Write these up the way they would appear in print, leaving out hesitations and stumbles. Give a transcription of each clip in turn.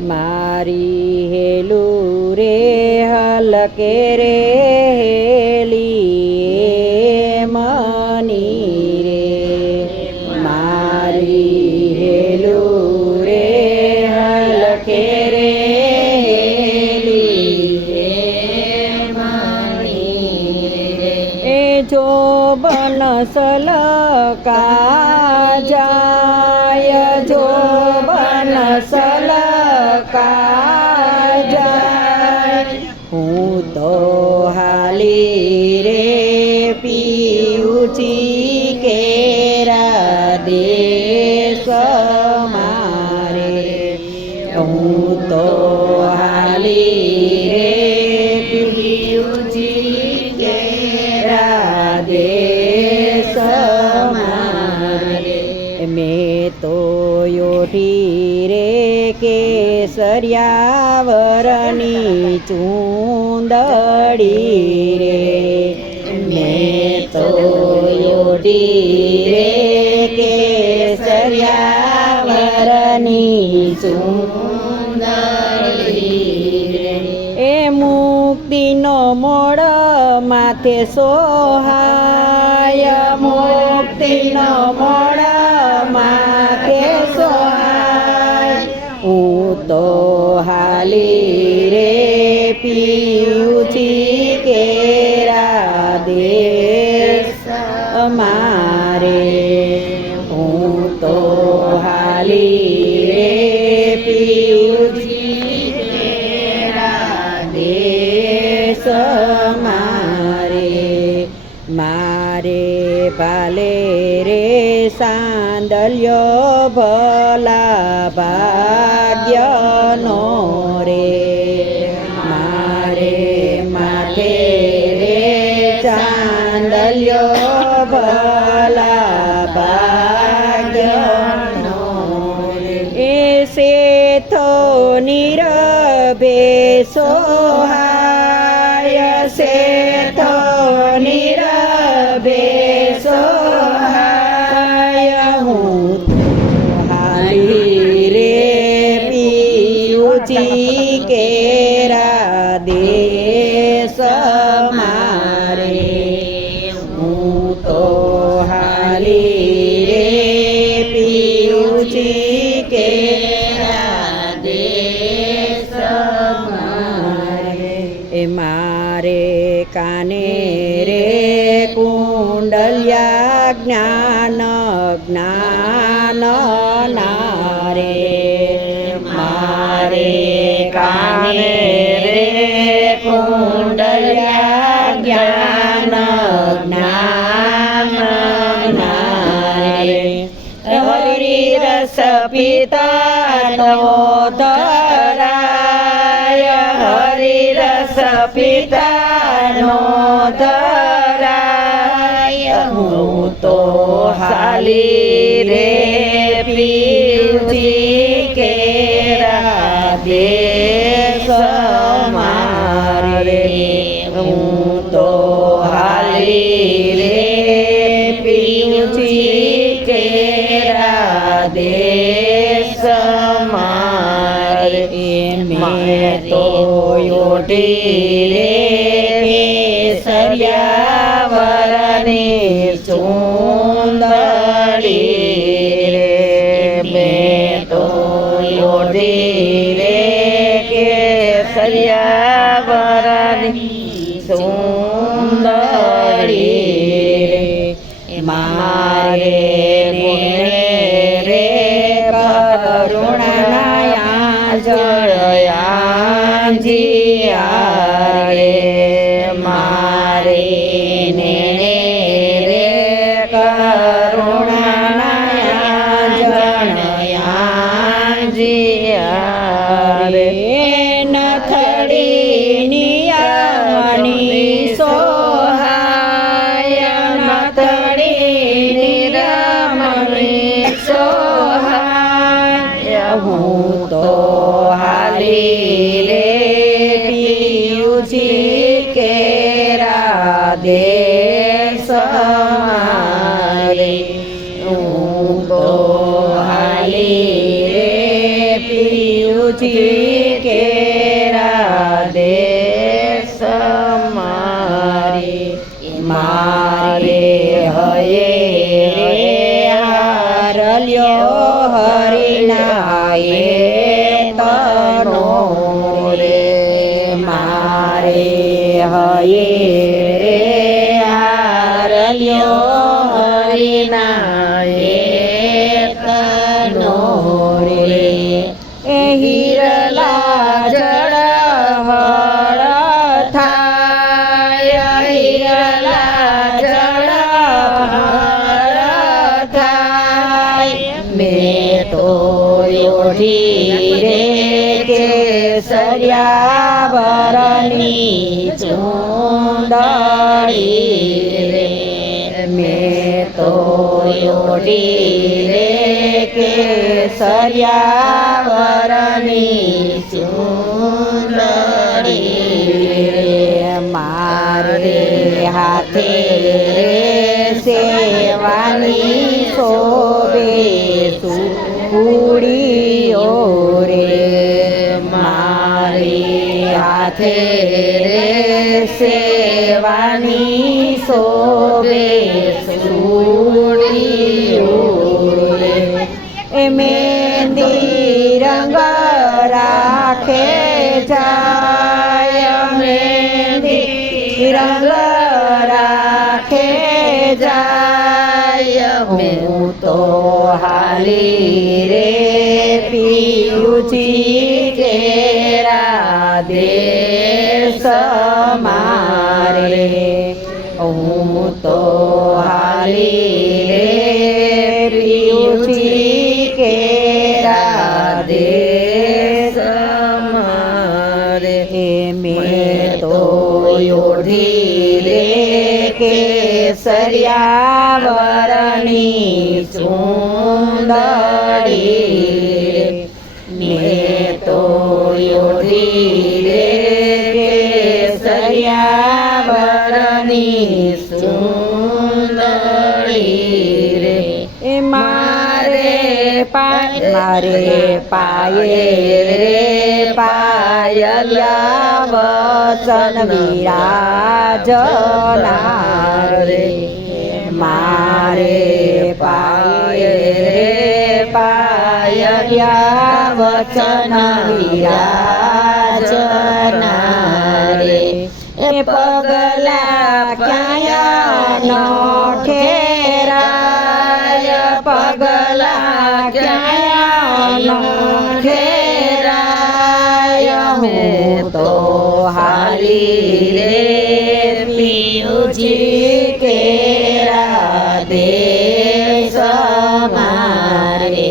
મારી હેલું રે હલકે રે હેલી મની રે મારી હેલું રે હલકે રે હેલી મની રે એ જો બનસલ કા જાય જો બનસલ કા જાય હું તો હાલી રે પીઉછી કેરા દેશ મારે હું તો હાલી રે પીઉછી કેરા દેશ મારે મેં તો યોઠી રે કેસરિયાવરની ચૂંદડી રે મેં તો યોઠી રે કેસરિયાવરની ચૂંદડી રે એ મુક્તિનો મોડ માથે સોહાય મુક્તિનો મોડ માથે સોહાય હું તો હાલી રે પીઉછી કેરા દેશ મારે હું તો હાલી રે પીઉછી કેરા દેશ મારે મારે ભાલે રે સાંદલ્યો ભલા ભાગ્યનો રે મારે માથે રે ચાંદલ્યો ભલા ભાગ્યનો એ શેથો નિરભે સોહાય શેથો નિરભે સોહાય હું હાલી રે પીઉછી કેરા દેશ મારે હું તો હાલી રે પીઉછી કેરા દેશ મારે એ મારે કાને રે કુંડલ્યા જ્ઞાન જ્ઞાન નારે મારે કાને રે કુંડલ્યા જ્ઞાન જ્ઞાન નારે હરિરસ પિતાનો ધરાય હરિરસ પિતાનો ધરાય હું તો હાલી રે પીઉછી કેરા દેશ મારે હું તો હાલી રે પીઉછી કેરા દેશ મારે મેં તો યોઠી રે કેસરિયાવરની ચૂંદડી રે મેં તો યોઠી રે કેસરિયાવરની ચૂંદડી રે મારે રે કરુણાયા જળયાજી રે મારે ને રે કરુણાયા જળયાજી રે નથડી નિયામણી સોહાય નથડી નિરામણી સોહાય હું તો હાલી રે પીઉછી કેરા દેશ મારે હું તો હાલી રે પી પિયુજી કેરા દેશ મારે મારે હયે હારલ્યો હરિનાએ તનો રે મારે હયે હારલ્યો હરિનાએ તનો રે એ હિરલા જળ હળ થાય હિરલા જળ હળ થાય મેં તો ઓઢી રે કેસરિયાવરની ચૂંદડી રે મેં તો ઓઢી રે કેસરિયાવરની ચૂંદડી રે મારે હાથે રે સેવાની શોભે સુડીઓ રે મારી હાથે રે સેવાની શોભે સુડીઓ રે એ મહેંદી રંગ રાખે જાય મહેંદી રંગ રાખે જાય હું તો હાલી રે પિયુજી કેરા દેશ મારે હું તો હાલી રે પિયુજી કેરા દેશ મારે મેં તો ઓઢી રે કેસરિયાવરની ચૂંદડી મેં તો ઓઢી રે કેસરિયાવરની ચૂંદડી રે એ મારે પાયે રે પાયલ્યા વચન વિરાજનાર રે મારે પાયે રે પાયલ્યા વચન વિરાજનાર રે એ પગલા ક્યાં નો ઠેરાય પગલા ક્યાં નો ઠેરાય હું તો હાલી રે પિયુજી કેરા દેશ મારે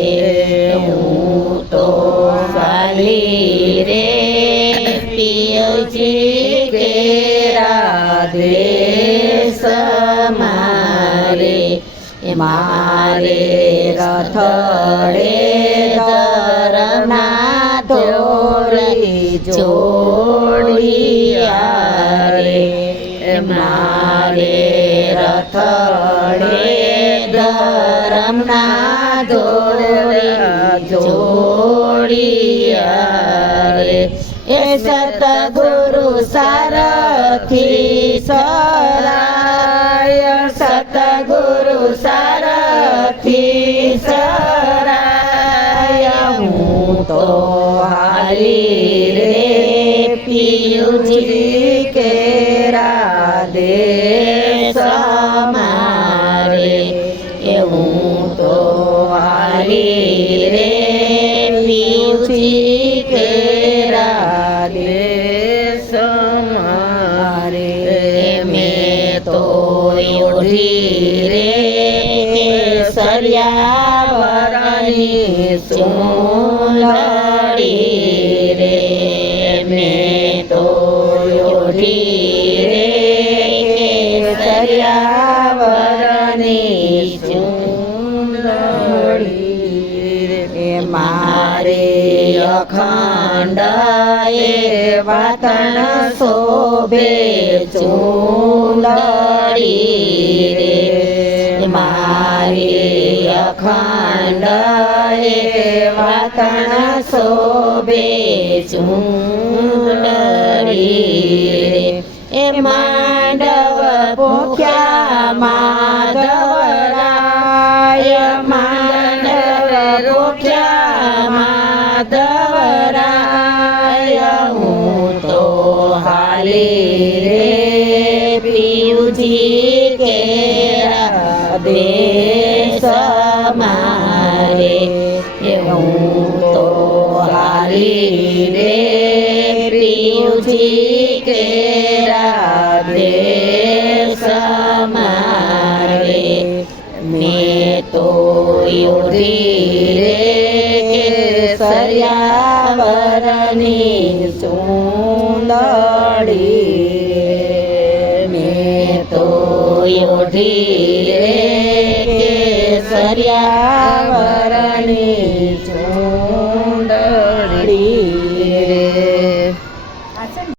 હું તો હાલી રે પિયુજી કેરા દેશ મારે મારે રથડે ધરના ધોરી જોડિયા રે મારે રથડે ધરમના ધોરી જોડિયા રે એ સતગુરુ સારથી સરાય સતગુરુ સારથી સરાય હું તો હાલી રે પિયુજી કેરા દેશ મારે હું તો હાલી રે પિયુજી કેરા દેશ મારે મેં તો ઓઢી રે કેસરિયાવરની ચૂંદડી રે મેં તો ઓઢી રે કેસરિયાવરની ચૂંદડી રે મારે અખંડ એ વાતણ શોભે ચૂંદડી રે મારી અખંડ એ વાત વાતણ શોભે ચૂંદડી એ માંડવ ભૂખ્યા માધવરાય માંડવ ભૂખ્યા માધવરાય હું તો હાલી રે પિયુજી કેરા દેશ મારે હું તો હાલી રે પિયુજી કેરા દેશ મારે મેં તો યોધી રે કેસરિયાવરની ચૂંદડી મેં તો યોધી રે કેસરિયાવરની ચૂંદડી